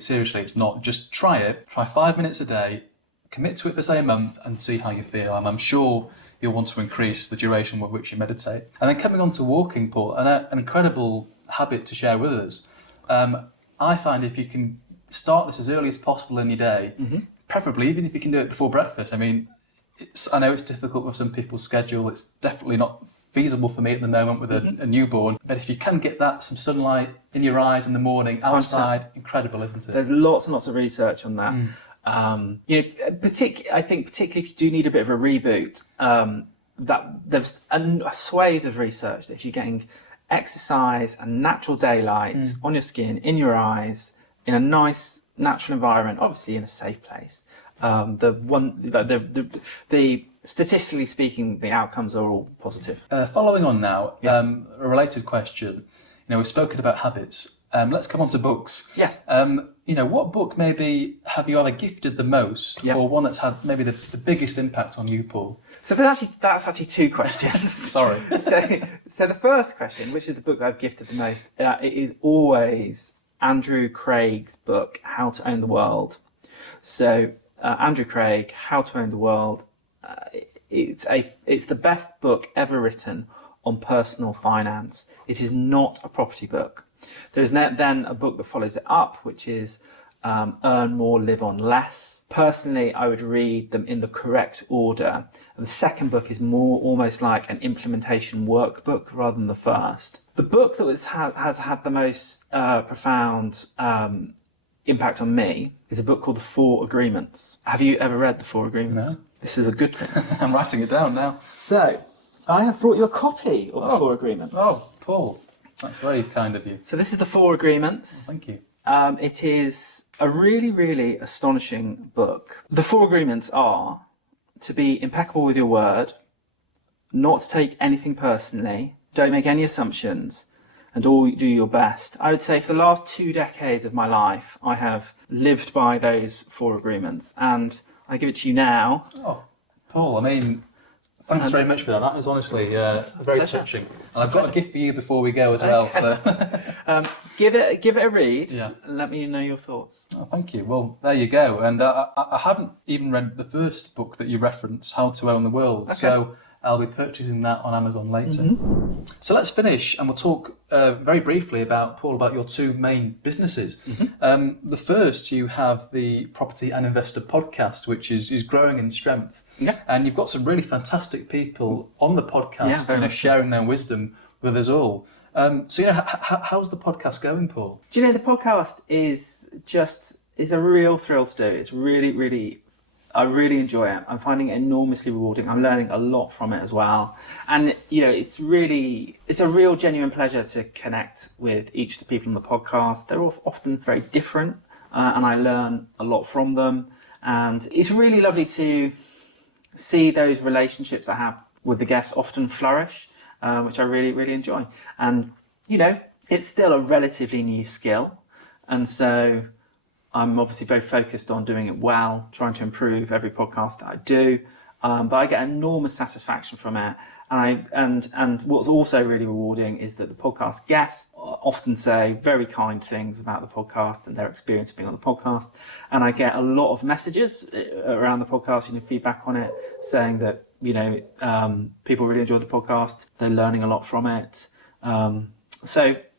seriously, it's not. Just try it. Try 5 minutes a day, commit to it for say a month, and see how you feel. And I'm sure you'll want to increase the duration with which you meditate. And then coming on to walking, Paul, an incredible habit to share with us. I find if you can start this as early as possible in your day, preferably even if you can do it before breakfast. I mean, I know it's difficult with some people's schedule. It's definitely not feasible for me at the moment with a newborn. But if you can get some sunlight in your eyes in the morning, outside, incredible, isn't it? There's lots and lots of research on that. I think particularly if you do need a bit of a reboot, that there's a swathe of research that if you're getting exercise and natural daylight on your skin, in your eyes, in a nice natural environment, obviously in a safe place. The statistically speaking, the outcomes are all positive. Following on now, a related question. We've spoken about habits. Let's come on to books. Yeah. What book maybe have you either gifted the most, or one that's had maybe the biggest impact on you, Paul? So that's actually two questions. Sorry. So the first question, which is the book I've gifted the most, it is always Andrew Craig's book, How to Own the World. So Andrew Craig, How to Own the World. It's the best book ever written on personal finance. It is not a property book. There's then a book that follows it up, which is Earn More, Live On Less. Personally, I would read them in the correct order. And the second book is more almost like an implementation workbook rather than the first. The book that has had the most profound impact on me is a book called The Four Agreements. Have you ever read The Four Agreements? No. This is a good thing. I'm writing it down now. So, I have brought you a copy of The Four Agreements. Oh, Paul, that's very kind of you. So this is The Four Agreements. Thank you. It is a really, really astonishing book. The Four Agreements are to be impeccable with your word, not to take anything personally, don't make any assumptions, and all do your best. I would say for the last 2 decades of my life, I have lived by those four agreements, and I give it to you now. Oh, Paul, thanks very much for that. That was honestly very touching. And I've got a gift for you before we go as well. So give it a read. Yeah. And let me know your thoughts. Oh, thank you. Well, there you go. And I haven't even read the first book that you referenced, How to Own the World. Okay. So I'll be purchasing that on Amazon later. Mm-hmm. So let's finish, and we'll talk very briefly about, Paul, about your two main businesses. Mm-hmm. The first, you have the Property and Investor podcast, which is growing in strength. Yeah. And you've got some really fantastic people on the podcast, sharing their wisdom with us all. How's the podcast going, Paul? Do you know, the podcast is a real thrill to do. It's really, I really enjoy it. I'm finding it enormously rewarding. I'm learning a lot from it as well. And, it's a real genuine pleasure to connect with each of the people on the podcast. They're often very different, and I learn a lot from them. And it's really lovely to see those relationships I have with the guests often flourish, which I really, really enjoy. And, it's still a relatively new skill. And so I'm obviously very focused on doing it well, trying to improve every podcast that I do. But I get enormous satisfaction from it. And what's also really rewarding is that the podcast guests often say very kind things about the podcast and their experience of being on the podcast. And I get a lot of messages around the podcast, feedback on it, saying that, people really enjoy the podcast. They're learning a lot from it.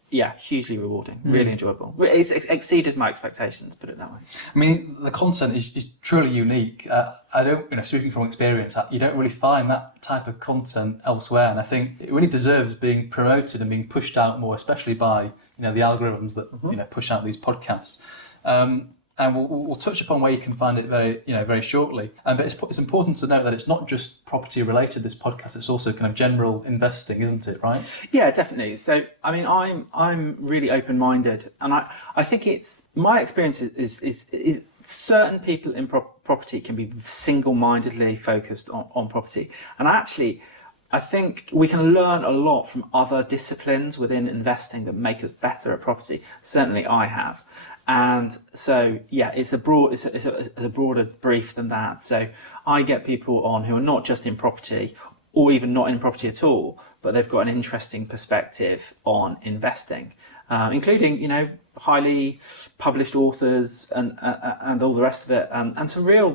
Yeah, hugely rewarding, really enjoyable. It's exceeded my expectations, put it that way. The content is truly unique. I don't, speaking from experience, you don't really find that type of content elsewhere. And I think it really deserves being promoted and being pushed out more, especially by, the algorithms that, push out these podcasts. And we'll touch upon where you can find it very shortly. But it's important to note that it's not just property related, this podcast, it's also kind of general investing, isn't it, right? Yeah, definitely. So, I'm really open-minded, and I think it's, my experience is certain people in property can be single-mindedly focused on property. And actually, I think we can learn a lot from other disciplines within investing that make us better at property. Certainly I have. And so, it's a broader brief than that. So I get people on who are not just in property, or even not in property at all, but they've got an interesting perspective on investing, including, highly published authors and all the rest of it, and some real,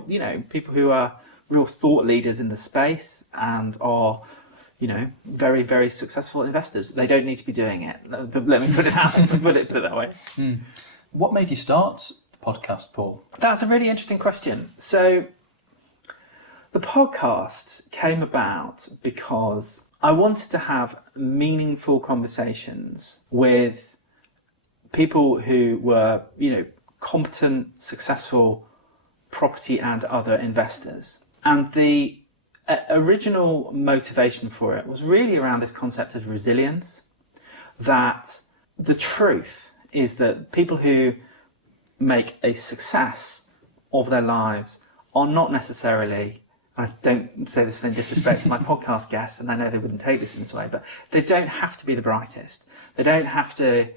people who are real thought leaders in the space and are, very, very successful investors. They don't need to be doing it. Let me put it that way. Mm. What made you start the podcast, Paul? That's a really interesting question. So the podcast came about because I wanted to have meaningful conversations with people who were, competent, successful property and other investors. And the original motivation for it was really around this concept of resilience, that the truth is that people who make a success of their lives are not necessarily I don't say this with any disrespect to my podcast guests, and I know they wouldn't take this in this way, but they don't have to be the brightest. They don't have to,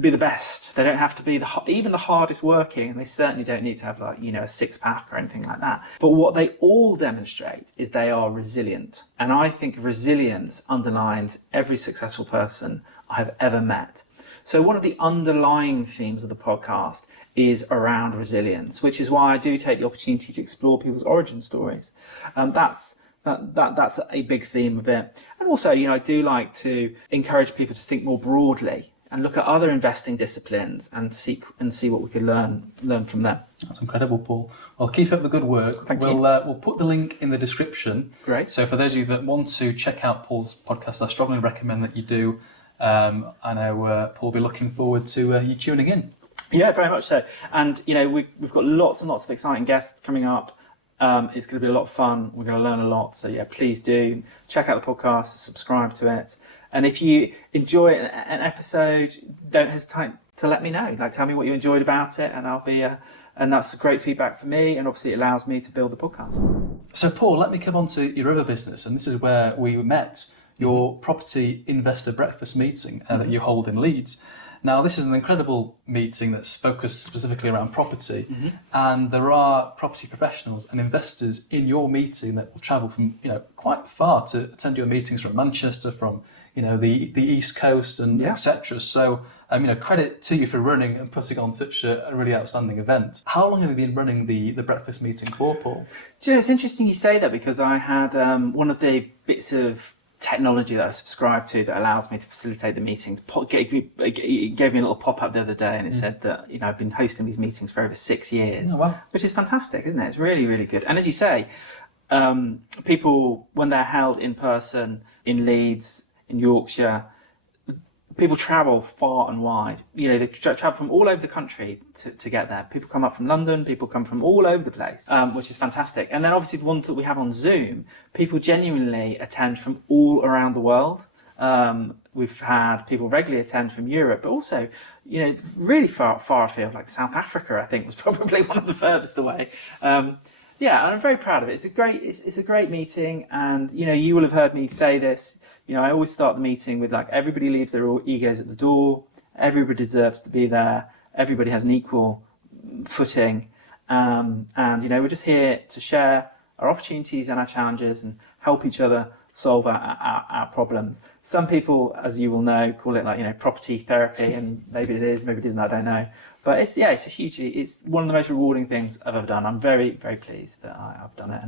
be the best. They don't have to be even the hardest working, and they certainly don't need to have a six-pack or anything like that. But what they all demonstrate is they are resilient. And I think resilience underlines every successful person I have ever met. So one of the underlying themes of the podcast is around resilience, which is why I do take the opportunity to explore people's origin stories. That's a big theme of it. And also, I do like to encourage people to think more broadly and look at other investing disciplines and see what we could learn from them. That's incredible, Paul. Well, keep up the good work. Thank you. We'll put the link in the description. Great. So for those of you that want to check out Paul's podcast, I strongly recommend that you do. I know Paul will be looking forward to you tuning in. Yeah, very much so. And we've got lots and lots of exciting guests coming up. It's going to be a lot of fun. We're going to learn a lot. So yeah, please do check out the podcast, subscribe to it. And if you enjoy an episode, don't hesitate to let me know. Tell me what you enjoyed about it, and I'll be. And that's great feedback for me, and obviously it allows me to build the podcast. So Paul, let me come on to your other business, and this is where we met. Your property investor breakfast meeting that you hold in Leeds. Now, this is an incredible meeting that's focused specifically around property, and there are property professionals and investors in your meeting that will travel from quite far to attend your meetings, from Manchester, from the East Coast, and etc. So, credit to you for running and putting on such a really outstanding event. How long have you been running the breakfast meeting for, Paul? It's interesting you say that, because I had one of the bits of technology that I subscribe to that allows me to facilitate the meetings. It gave me a little pop-up the other day, and it said that I've been hosting these meetings for over 6 years. Oh, wow. Which is fantastic, isn't it? It's really, really good. And as you say, people, when they're held in person in Leeds, in Yorkshire, people travel far and wide. They travel from all over the country to get there. People come up from London, people come from all over the place, which is fantastic. And then obviously the ones that we have on Zoom, people genuinely attend from all around the world. We've had people regularly attend from Europe, but also, really far afield, like South Africa, I think, was probably one of the furthest away. Yeah, and I'm very proud of it. It's a great meeting, and you will have heard me say this. I always start the meeting with everybody leaves their egos at the door. Everybody deserves to be there. Everybody has an equal footing, and we're just here to share our opportunities and our challenges and help each other solve our problems. Some people, as you will know, call it property therapy, and maybe it is, maybe it isn't. I don't know. But it's one of the most rewarding things I've ever done. I'm very, very pleased that I've done it,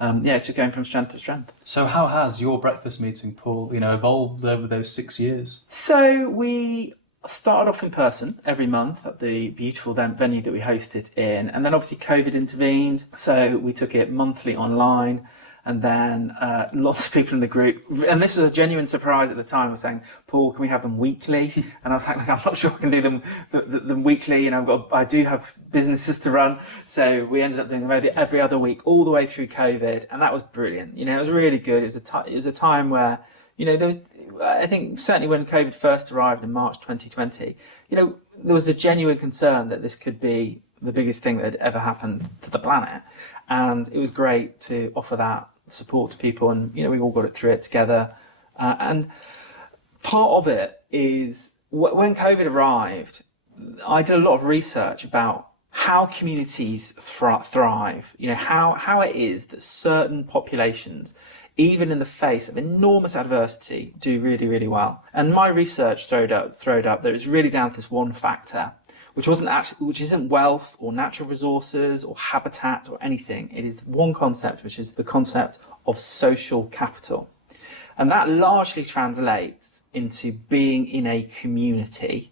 and it's just going from strength to strength. So how has your breakfast meeting, Paul, evolved over those 6 years? So we started off in person every month at the beautiful venue that we hosted in, and then obviously COVID intervened, so we took it monthly online. And then lots of people in the group, and this was a genuine surprise at the time, were saying, "Paul, can we have them weekly?" And I was like, "I'm not sure I can do them weekly. I do have businesses to run." So we ended up doing them every other week, all the way through COVID, and that was brilliant. It was really good. It was a time where, there was, I think certainly when COVID first arrived in March 2020, there was a genuine concern that this could be the biggest thing that had ever happened to the planet, and it was great to offer that support to people, and we all got it through it together. And part of it is when COVID arrived, I did a lot of research about how communities thrive. How it is that certain populations, even in the face of enormous adversity, do really, really well. And my research throwed up that it's really down to this one factor, which isn't wealth or natural resources or habitat or anything. It is one concept, which is the concept of social capital. And that largely translates into being in a community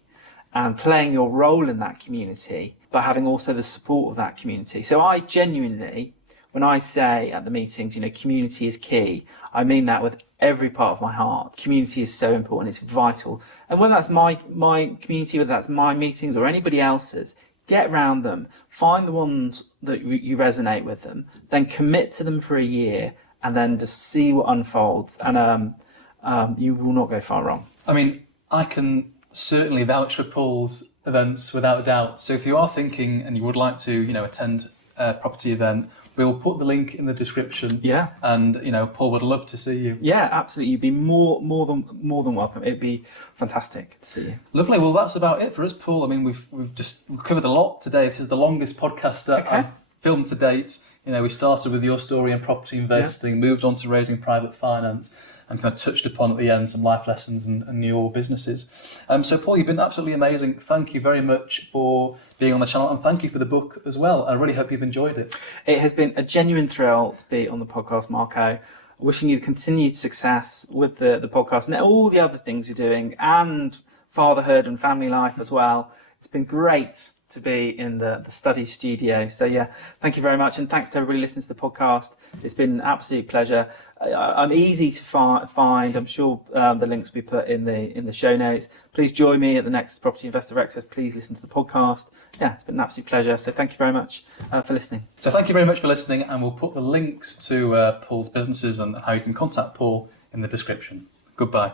and playing your role in that community, but having also the support of that community. So I genuinely, when I say at the meetings, community is key, I mean that with every part of my heart. Community is so important, it's vital. And whether that's my community, whether that's my meetings or anybody else's, get around them, find the ones that you resonate with them, then commit to them for a year, and then just see what unfolds. And you will not go far wrong. I mean, I can certainly vouch for Paul's events without a doubt. So if you are thinking and you would like to, attend a property event, We'll put the link in the description. Yeah. And Paul would love to see you. Yeah, absolutely. You'd be more than welcome. It'd be fantastic to see you. Lovely. Well, that's about it for us, Paul. I mean, we've covered a lot today. This is the longest podcast that I've filmed to date. We started with your story in property investing, moved on to raising private finance, and kind of touched upon at the end some life lessons and your businesses. So Paul, you've been absolutely amazing. Thank you very much for being on the channel, and thank you for the book as well. I really hope you've enjoyed it. It has been a genuine thrill to be on the podcast, Marco. Wishing you continued success with the podcast and all the other things you're doing, and fatherhood and family life as well. It's been great to be in the study studio. So yeah, thank you very much, and thanks to everybody listening to the podcast. It's been an absolute pleasure. I'm easy to find. I'm sure the links will be put in the show notes. Please join me at the next Property Investor Access. Please listen to the podcast. Yeah, it's been an absolute pleasure. So thank you very much for listening. So thank you very much for listening, and we'll put the links to Paul's businesses and how you can contact Paul in the description. Goodbye.